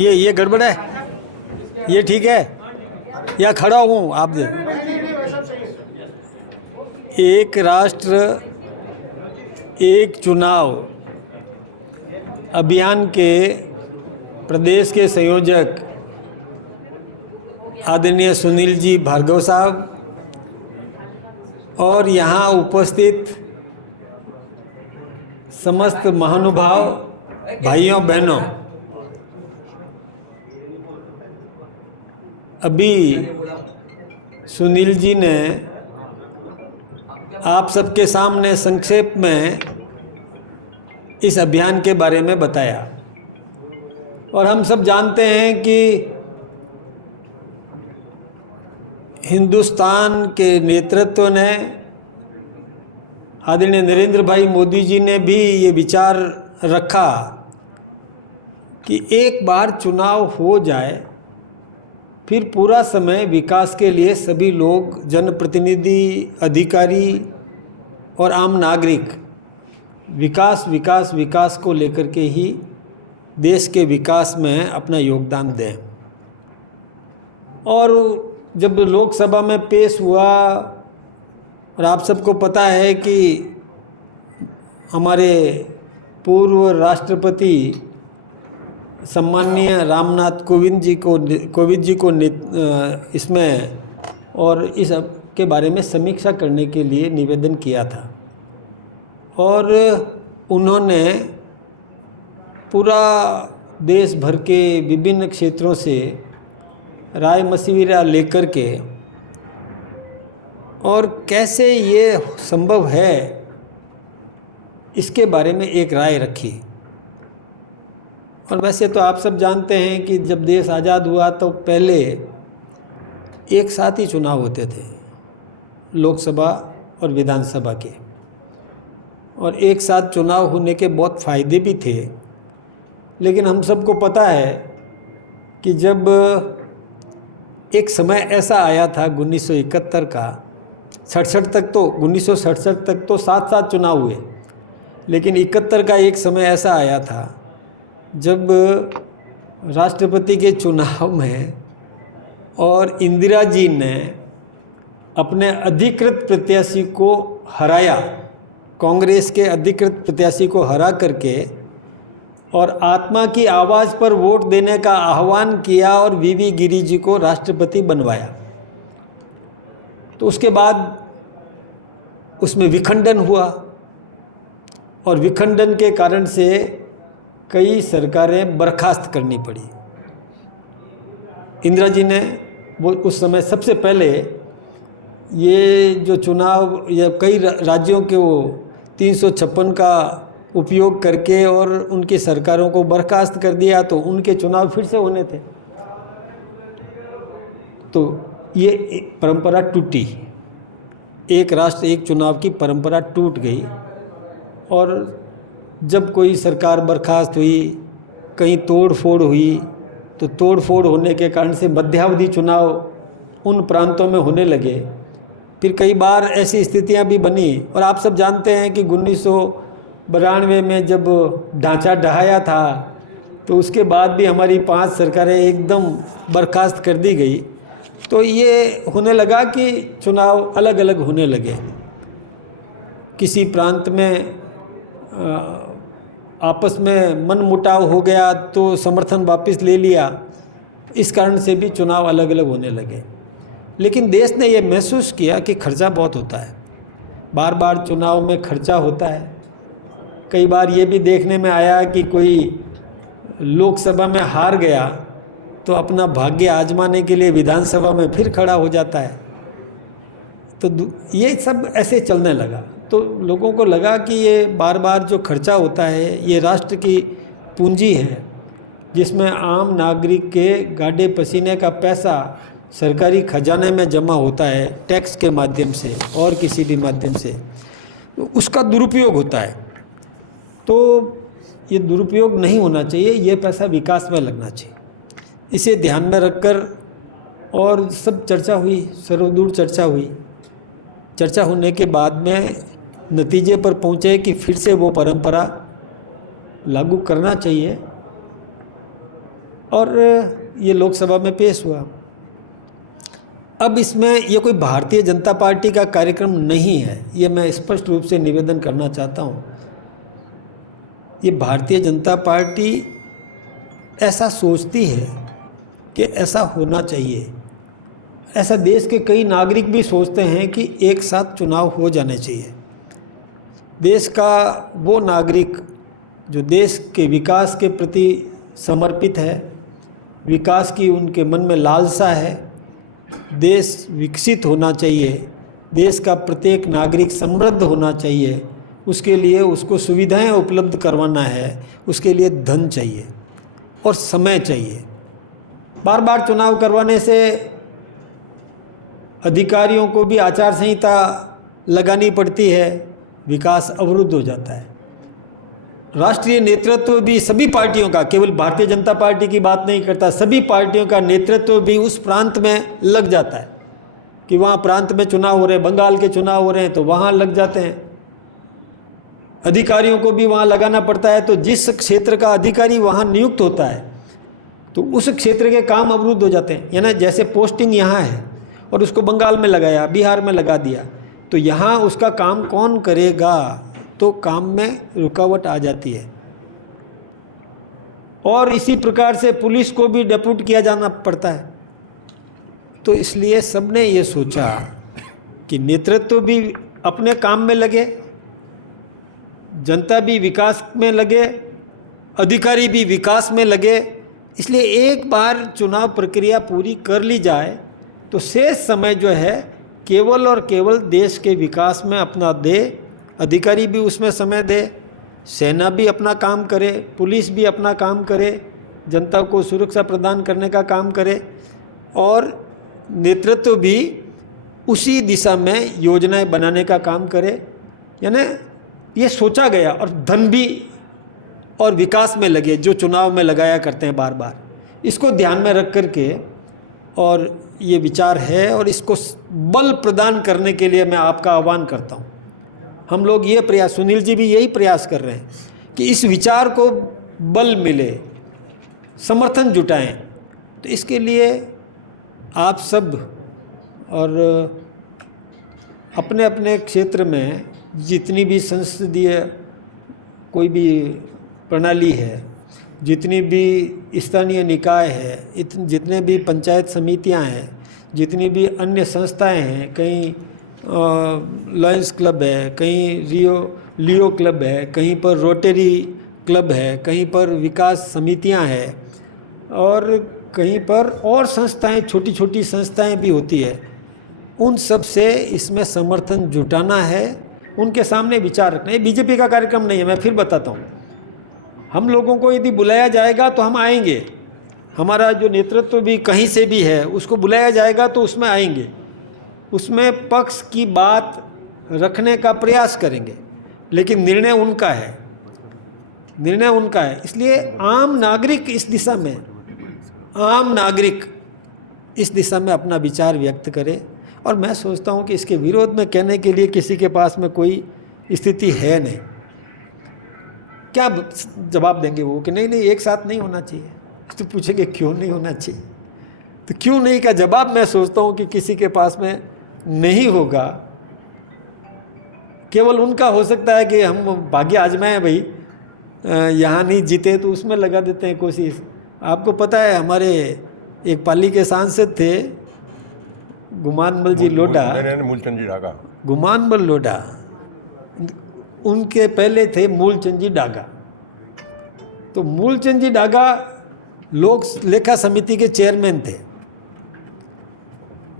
ये गड़बड़ है, ये ठीक है या खड़ा हूँ आप दे। एक राष्ट्र एक चुनाव अभियान के प्रदेश के संयोजक आदरणीय सुनील जी भार्गव साहब और यहाँ उपस्थित समस्त महानुभाव भाइयों बहनों, अभी सुनील जी ने आप सबके सामने संक्षेप में इस अभियान के बारे में बताया और हम सब जानते हैं कि हिंदुस्तान के नेतृत्व ने आदरणीय नरेंद्र भाई मोदी जी ने भी ये विचार रखा कि एक बार चुनाव हो जाए फिर पूरा समय विकास के लिए सभी लोग, जनप्रतिनिधि, अधिकारी और आम नागरिक विकास विकास विकास को लेकर के ही देश के विकास में अपना योगदान दें। और जब लोकसभा में पेश हुआ और आप सबको पता है कि हमारे पूर्व राष्ट्रपति सम्माननीय रामनाथ कोविंद जी को इसमें और इस के बारे में समीक्षा करने के लिए निवेदन किया था और उन्होंने पूरा देश भर के विभिन्न क्षेत्रों से राय मशविरा लेकर के और कैसे ये संभव है इसके बारे में एक राय रखी। और वैसे तो आप सब जानते हैं कि जब देश आज़ाद हुआ तो पहले एक साथ ही चुनाव होते थे, लोकसभा और विधानसभा के, और एक साथ चुनाव होने के बहुत फ़ायदे भी थे। लेकिन हम सबको पता है कि जब एक समय ऐसा आया था 1971 का, 67 तक तो 1967 तक तो साथ साथ चुनाव हुए, लेकिन 71 का एक समय ऐसा आया था जब राष्ट्रपति के चुनाव में और इंदिरा जी ने अपने अधिकृत प्रत्याशी को हराया, कांग्रेस के अधिकृत प्रत्याशी को हरा करके और आत्मा की आवाज़ पर वोट देने का आह्वान किया और वीवी गिरी जी को राष्ट्रपति बनवाया। तो उसके बाद उसमें विखंडन हुआ और विखंडन के कारण से कई सरकारें बर्खास्त करनी पड़ी। इंदिरा जी ने वो उस समय सबसे पहले ये जो चुनाव या कई राज्यों के वो 356 का उपयोग करके और उनकी सरकारों को बर्खास्त कर दिया, तो उनके चुनाव फिर से होने थे। तो ये परंपरा टूटी, एक राष्ट्र एक चुनाव की परंपरा टूट गई। और जब कोई सरकार बर्खास्त हुई, कहीं तोड़ फोड़ हुई, तो तोड़ फोड़ होने के कारण से मध्यावधि चुनाव उन प्रांतों में होने लगे। फिर कई बार ऐसी स्थितियां भी बनी और आप सब जानते हैं कि 1992 में जब ढांचा ढहाया था तो उसके बाद भी हमारी 5 सरकारें एकदम बर्खास्त कर दी गई। तो ये होने लगा कि चुनाव अलग अलग होने लगे। किसी प्रांत में आपस में मन मुटाव हो गया तो समर्थन वापस ले लिया, इस कारण से भी चुनाव अलग अलग होने लगे। लेकिन देश ने ये महसूस किया कि खर्चा बहुत होता है, बार बार चुनाव में खर्चा होता है। कई बार ये भी देखने में आया कि कोई लोकसभा में हार गया तो अपना भाग्य आजमाने के लिए विधानसभा में फिर खड़ा हो जाता है। तो ये सब ऐसे चलने लगा। तो लोगों को लगा कि ये बार बार जो खर्चा होता है ये राष्ट्र की पूंजी है, जिसमें आम नागरिक के गाढ़े पसीने का पैसा सरकारी खजाने में जमा होता है, टैक्स के माध्यम से और किसी भी माध्यम से, तो उसका दुरुपयोग होता है। तो ये दुरुपयोग नहीं होना चाहिए, ये पैसा विकास में लगना चाहिए। इसे ध्यान में रखकर और सब चर्चा हुई, सर्वदूर चर्चा हुई। चर्चा होने के बाद में नतीजे पर पहुँचे कि फिर से वो परंपरा लागू करना चाहिए और ये लोकसभा में पेश हुआ। अब इसमें ये कोई भारतीय जनता पार्टी का कार्यक्रम नहीं है, ये मैं स्पष्ट रूप से निवेदन करना चाहता हूँ। ये भारतीय जनता पार्टी ऐसा सोचती है कि ऐसा होना चाहिए, ऐसा देश के कई नागरिक भी सोचते हैं कि एक साथ चुनाव हो जाने चाहिए। देश का वो नागरिक जो देश के विकास के प्रति समर्पित है, विकास की उनके मन में लालसा है, देश विकसित होना चाहिए, देश का प्रत्येक नागरिक समृद्ध होना चाहिए, उसके लिए उसको सुविधाएं उपलब्ध करवाना है, उसके लिए धन चाहिए और समय चाहिए। बार बार चुनाव करवाने से अधिकारियों को भी आचार संहिता लगानी पड़ती है, विकास अवरुद्ध हो जाता है। राष्ट्रीय नेतृत्व भी सभी पार्टियों का, केवल भारतीय जनता पार्टी की बात नहीं करता, सभी पार्टियों का नेतृत्व भी उस प्रांत में लग जाता है कि वहाँ प्रांत में चुनाव हो रहे हैं, बंगाल के चुनाव हो रहे हैं तो वहाँ लग जाते हैं। अधिकारियों को भी वहाँ लगाना पड़ता है, तो जिस क्षेत्र का अधिकारी वहाँ नियुक्त होता है तो उस क्षेत्र के काम अवरुद्ध हो जाते हैं। यानी जैसे पोस्टिंग यहाँ है और उसको बंगाल में लगाया, बिहार में लगा दिया, तो यहाँ उसका काम कौन करेगा, तो काम में रुकावट आ जाती है। और इसी प्रकार से पुलिस को भी डेप्यूट किया जाना पड़ता है। तो इसलिए सबने ये सोचा कि नेतृत्व भी अपने काम में लगे, जनता भी विकास में लगे, अधिकारी भी विकास में लगे। इसलिए एक बार चुनाव प्रक्रिया पूरी कर ली जाए तो शेष समय जो है केवल और केवल देश के विकास में अपना दे, अधिकारी भी उसमें समय दे, सेना भी अपना काम करे, पुलिस भी अपना काम करे, जनता को सुरक्षा प्रदान करने का काम करे और नेतृत्व भी उसी दिशा में योजनाएं बनाने का काम करे। यानी ये सोचा गया और धन भी और विकास में लगे, जो चुनाव में लगाया करते हैं बार बार। इसको ध्यान में रख करके और ये विचार है और इसको बल प्रदान करने के लिए मैं आपका आह्वान करता हूँ। हम लोग ये प्रयास, सुनील जी भी यही प्रयास कर रहे हैं कि इस विचार को बल मिले, समर्थन जुटाएं। तो इसके लिए आप सब और अपने अपने क्षेत्र में जितनी भी संसदीय कोई भी प्रणाली है, जितनी भी स्थानीय निकाय है, जितने भी पंचायत समितियां हैं, जितनी भी अन्य संस्थाएं हैं, कहीं लॉयंस क्लब है, कहीं लियो क्लब है, कहीं पर रोटरी क्लब है, कहीं पर विकास समितियां हैं और कहीं पर और संस्थाएं, छोटी छोटी संस्थाएं भी होती है। उन सब से इसमें समर्थन जुटाना है, उनके सामने विचार रखना। ये बीजेपी का कार्यक्रम नहीं है, मैं फिर बताता हूँ। हम लोगों को यदि बुलाया जाएगा तो हम आएंगे, हमारा जो नेतृत्व भी कहीं से भी है उसको बुलाया जाएगा तो उसमें आएंगे, उसमें पक्ष की बात रखने का प्रयास करेंगे, लेकिन निर्णय उनका है, निर्णय उनका है। इसलिए आम नागरिक इस दिशा में अपना विचार व्यक्त करे। और मैं सोचता हूँ कि इसके विरोध में कहने के लिए किसी के पास में कोई स्थिति है नहीं। क्या जवाब देंगे वो कि नहीं एक साथ नहीं होना चाहिए। तो पूछेंगे क्यों नहीं होना चाहिए, तो क्यों नहीं का जवाब मैं सोचता हूँ कि किसी के पास में नहीं होगा। केवल उनका हो सकता है कि हम भाग्य आजमाएं, भाई यहाँ नहीं जीते तो उसमें लगा देते हैं कोशिश। आपको पता है हमारे एक पाली के सांसद थे गुमानबल जी लोढ़ा, गुमानबल लोढ़ा, उनके पहले थे मूलचंद जी डागा। तो मूलचंद जी डागा लोक लेखा समिति के चेयरमैन थे।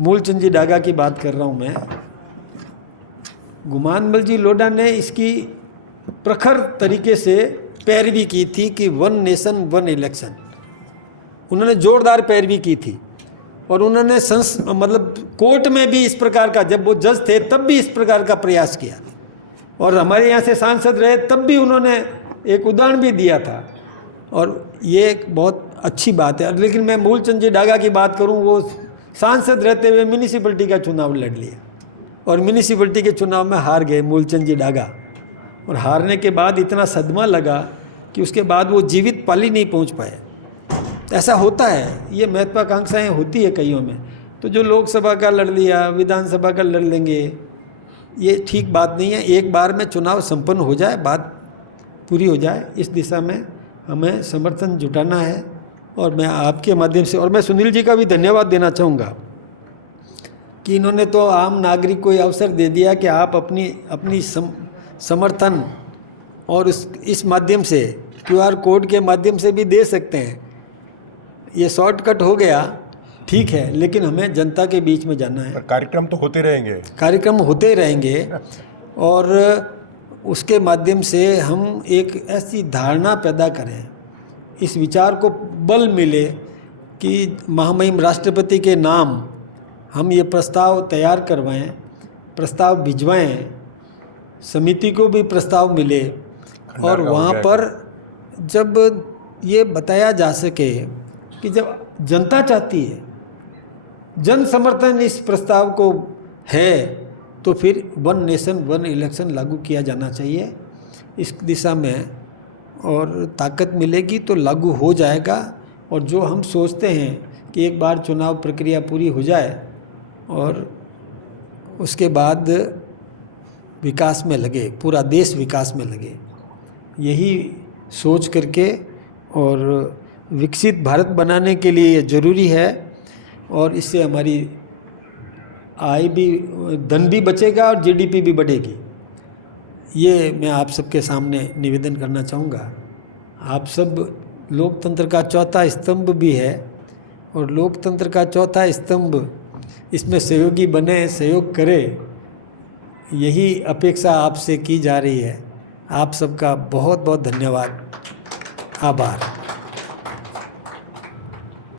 मूलचंद जी डागा की बात कर रहा हूँ मैं। गुमानबल जी लोढ़ा ने इसकी प्रखर तरीके से पैरवी की थी कि 1 नेशन 1 इलेक्शन, उन्होंने जोरदार पैरवी की थी। और उन्होंने मतलब कोर्ट में भी इस प्रकार का, जब वो जज थे तब भी इस प्रकार का प्रयास किया, और हमारे यहाँ से सांसद रहे तब भी उन्होंने एक उदाहरण भी दिया था। और ये एक बहुत अच्छी बात है। लेकिन मैं मूलचंद जी डागा की बात करूँ, वो सांसद रहते हुए म्यूनिसिपैलिटी का चुनाव लड़ लिया और म्यूनिसिपैलिटी के चुनाव में हार गए मूलचंद जी डागा। और हारने के बाद इतना सदमा लगा कि उसके बाद वो जीवित पाली नहीं पहुँच पाए। ऐसा होता है, ये महत्वाकांक्षाएं होती है कईयों में। तो जो लोकसभा का लड़ लिया, विधानसभा का लड़ लेंगे, ये ठीक बात नहीं है। एक बार में चुनाव संपन्न हो जाए, बात पूरी हो जाए, इस दिशा में हमें समर्थन जुटाना है। और मैं आपके माध्यम से, और मैं सुनील जी का भी धन्यवाद देना चाहूँगा कि इन्होंने तो आम नागरिक को ये अवसर दे दिया कि आप अपनी समर्थन और इस माध्यम से QR कोड के माध्यम से भी दे सकते हैं। ये शॉर्टकट हो गया, ठीक है, लेकिन हमें जनता के बीच में जाना है। कार्यक्रम तो होते रहेंगे, कार्यक्रम होते रहेंगे और उसके माध्यम से हम एक ऐसी धारणा पैदा करें, इस विचार को बल मिले कि महामहिम राष्ट्रपति के नाम हम ये प्रस्ताव तैयार करवाएं, प्रस्ताव भिजवाएं, समिति को भी प्रस्ताव मिले और वहाँ पर जब ये बताया जा सके कि जब जनता चाहती है, जन समर्थन इस प्रस्ताव को है, तो फिर 1 नेशन 1 इलेक्शन लागू किया जाना चाहिए। इस दिशा में और ताकत मिलेगी तो लागू हो जाएगा। और जो हम सोचते हैं कि एक बार चुनाव प्रक्रिया पूरी हो जाए और उसके बाद विकास में लगे, पूरा देश विकास में लगे, यही सोच करके और विकसित भारत बनाने के लिए ये ज़रूरी है। और इससे हमारी आय भी, धन भी बचेगा और GDP भी बढ़ेगी। ये मैं आप सबके सामने निवेदन करना चाहूँगा। आप सब लोकतंत्र का चौथा स्तंभ भी है और लोकतंत्र का चौथा स्तंभ, इसमें सहयोगी बने, सहयोग करें, यही अपेक्षा आपसे की जा रही है। आप सबका बहुत बहुत धन्यवाद, आभार।